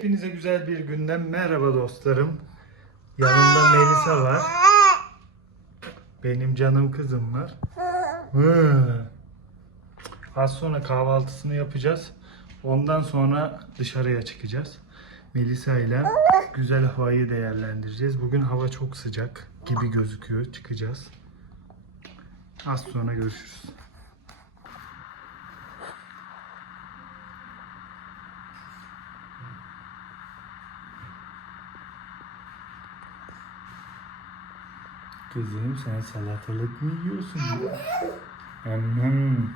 Hepinize güzel bir günden merhaba dostlarım. Yanımda Melisa var. Benim canım kızım var. Az sonra kahvaltısını yapacağız. Ondan sonra dışarıya çıkacağız. Melisa ile güzel havayı değerlendireceğiz. Bugün hava çok sıcak gibi gözüküyor. Çıkacağız. Az sonra görüşürüz. Kızım sen salatalık mı yiyorsun? Annem.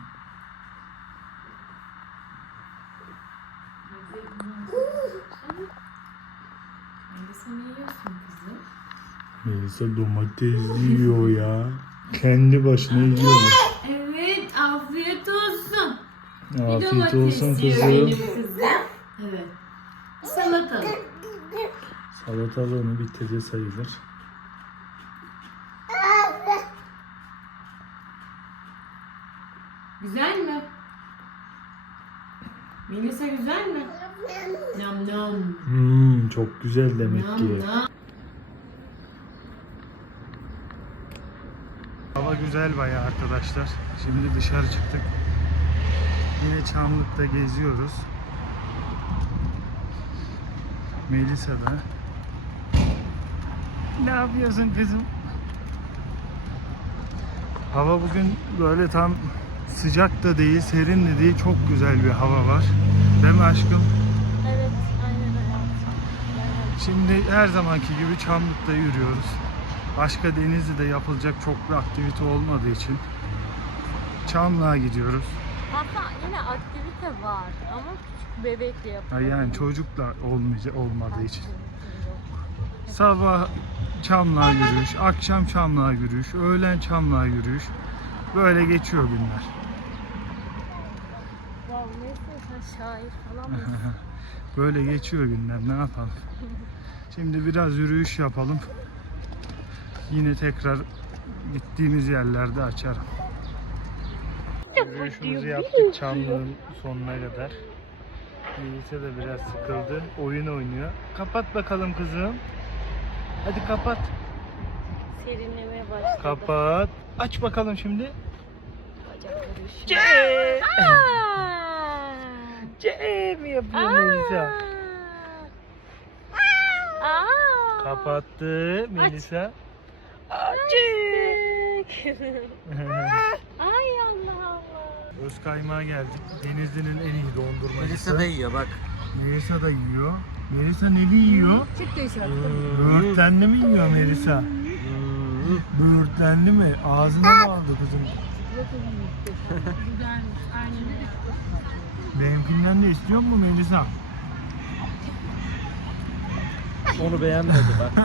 Melisa ne yiyorsun kızım? Melisa domates yiyor ya. Kendi başına yiyor. Evet, afiyet olsun. Bir Afiyet domates olsun yiyor kızım. Evet. Salatalık. Salatalığını bitirdi sayılır. Güzel mi? Melisa güzel mi? Nam nam. Hmm, çok güzel demek ki. Nam nam. Hava güzel bayağı arkadaşlar. Şimdi dışarı çıktık. Yine Çamlık'ta geziyoruz. Melisa da. Ne yapıyorsun kızım? Hava bugün böyle tam sıcak da değil, serin de değil. Çok güzel bir hava var. Değil mi aşkım? Şimdi her zamanki gibi Çamlık'ta yürüyoruz. Başka Denizli'de yapılacak çok bir aktivite olmadığı için Çamlık'a gidiyoruz. Hatta yine aktivite var ama küçük bebekle yapılıyor. yani çocukla olmayacak olmadığı için. Sabah Çamlık'a yürüyüş, akşam Çamlık'a yürüyüş, öğlen Çamlık'a yürüyüş. Böyle geçiyor günler. Neyse sen şair falan mısın? Böyle geçiyor günler ne yapalım. Şimdi biraz yürüyüş yapalım. Yine tekrar gittiğimiz yerlerde açarım. Yürüyüşümüzü yaptık Çamlı'nın sonuna kadar. Melisa de biraz sıkıldı. Oyun oynuyor. Kapat bakalım kızım. Hadi kapat. Serinlemeye başladı. Kapat. Aç bakalım şimdi. Bacakları. C. C mi yapıyor! Melisa? Kapattı Melisa. Açık. Ay Allah Allah. Öz kaymağa geldik. Denizli'nin en iyi dondurmacısı. Melisa da yiyor bak. Melisa da yiyor. Melisa neli yiyor? Çık dışarı. Böğürtlenli mi yiyor Melisa? Böğürtlenli mi? Ağzına mı aldı kızım? Güzelmiş. Aynen de Benimkinden de istiyor mu Melisa? Onu beğenmedi bak.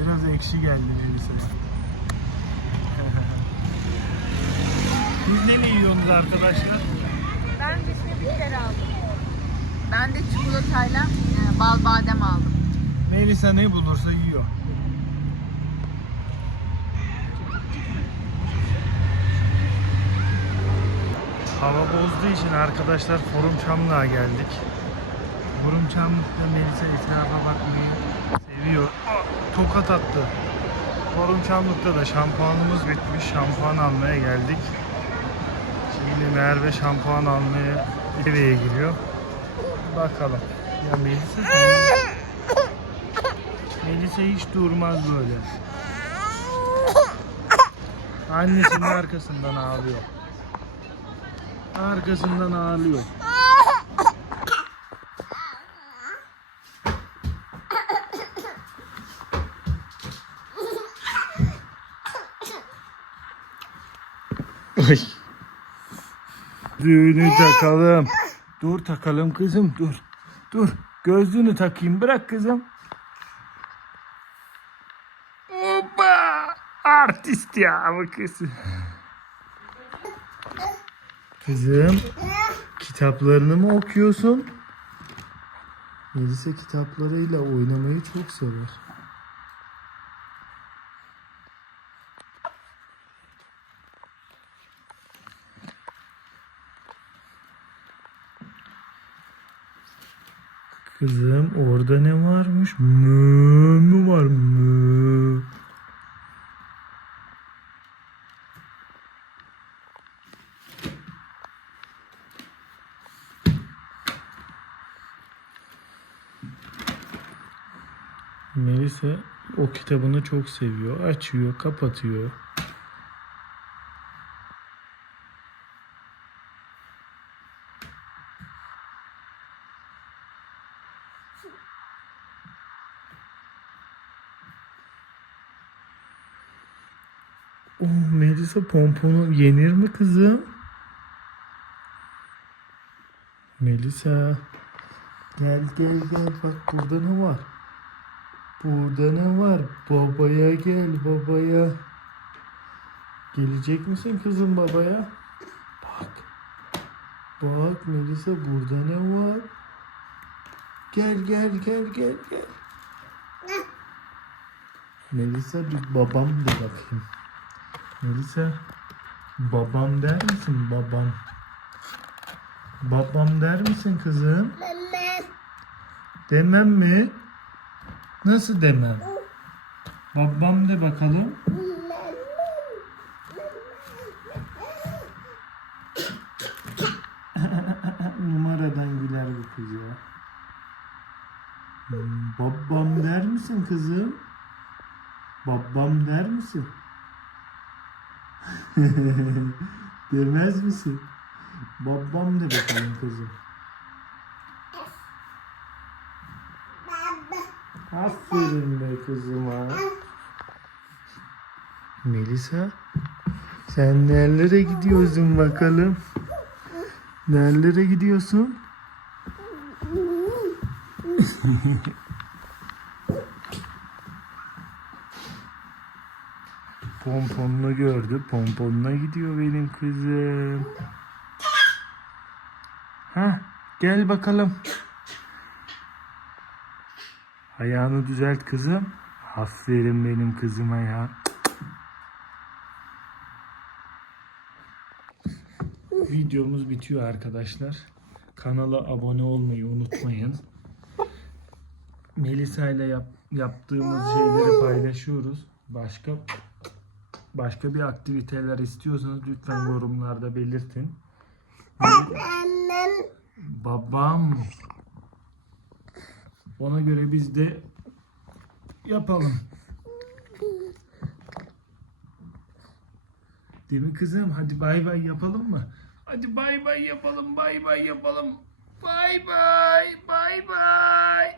Biraz ekşi geldi Melisa'ya. Siz ne yiyorsunuz arkadaşlar? Ben dişini bir kere aldım. Ben de çikolatayla e, bal badem aldım. Melisa ne bulursa yiyor. Hava bozduğu için arkadaşlar Forum Çamlık'a geldik. Forum Çamlık'ta Melisa etrafa bakmayı seviyor. Tokat attı. Forum Çamlık'ta da şampuanımız bitmiş. Şampuan almaya geldik. Şimdi Merve şampuan almaya eve giriyor. Bakalım. Ya Melisa. Melisa hiç durmaz böyle. Annesinin arkasından ağlıyor. Arkasından ağlıyor. Ay. Düğünü takalım. Dur takalım kızım dur. Dur. Gözlüğünü takayım bırak kızım. Hoppa! Artist ya bu kız. Kızım, kitaplarını mı okuyorsun? Melisa kitaplarıyla oynamayı çok sever. Kızım orada ne varmış? Mü mü var mü? Melisa o kitabını çok seviyor. Açıyor, kapatıyor. Oh Melisa pomponu yenir mi kızım? Melisa. Gel gel gel bak burada ne var? Burada ne var? Babaya gel babaya. Gelecek misin kızım babaya? Bak. Bak Melisa burada ne var? Gel gel gel gel gel. Melisa bir babam de bakayım. Melisa babam der misin babam? Babam der misin kızım? Demem mi? Nasıl demem? Babam de bakalım. Numaradan güler bu kız ya. Babam der misin kızım? Babam der misin? Demez misin? Babam de bakalım kızım. Aferin be kızıma. Melisa, sen nerelere gidiyorsun bakalım? Nerelere gidiyorsun? Pomponunu gördü. Pomponuna gidiyor benim kızım. Ha, gel bakalım. Ayağını düzelt kızım. Aferin benim kızıma ya. Videomuz bitiyor arkadaşlar. Kanala abone olmayı unutmayın. Melisa ile yap- yaptığımız şeyleri paylaşıyoruz. Başka başka bir aktiviteler istiyorsanız lütfen yorumlarda belirtin. Babam. Ona göre biz de yapalım. Değil mi kızım? Hadi bay bay yapalım mı? Hadi bay bay yapalım, bay bay yapalım. Bay bay, bay bay.